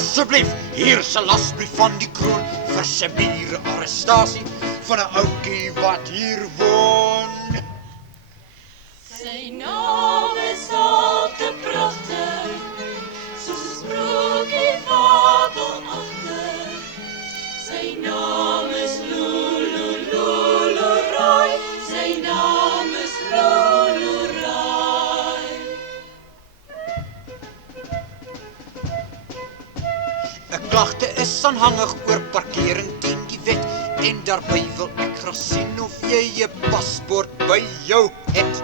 asseblief, hier se lasbrief van die kroon vir sy bure arrestasie van 'n ouetjie wat hier woon. Sy naam is al te pragtig, soos 'n sprokie fabelagtig. Sy naam is Lulu-Lulu-Roy, sy naam is Lulu-Roy. 'n Klagte is aanhangig oor parkering teen die wet, en daarby wil ek graag sien of jy 'n paspoort by jou het.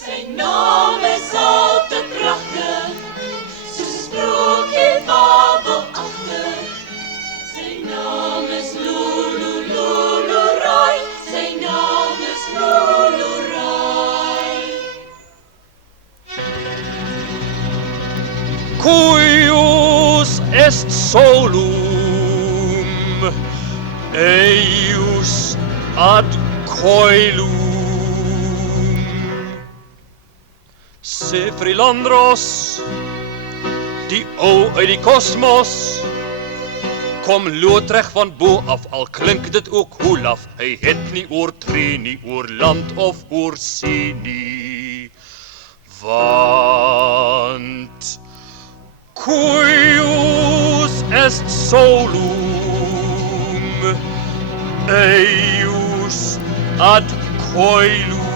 Sy naam is al te pragtig, soos 'n sprokie fabelagtig. Sy naam is Lulu-Lulu-Roy, sy naam is Lulu-Roy. Cuius est solum, eius ad coelum. Se Frilandros, die ou uit die kosmos, kom loodreg van bo af, al klink dit ook hoelaf. Hy het nie oortree nie, oor land of oor see nie. Want cuius est solum, eius ad coelum.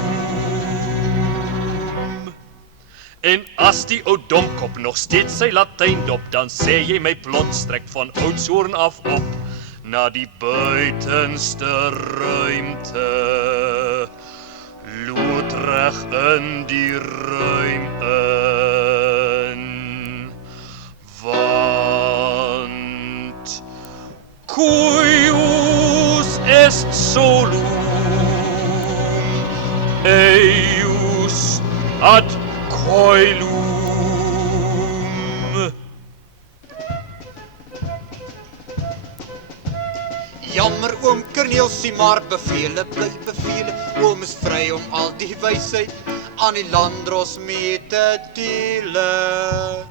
En as die ou domkop nog steeds sy Latyn dop, dan sê jy my plotstrek van Oudtshoorn af op na die buitenste ruimte, loodreg in die ruim in. Want cuius est solum, eius ad coelum. Jammer oom Corneelsie, maar bevele bly bevele. Oom is vry om al die wysheid aan die Landros mee te dele.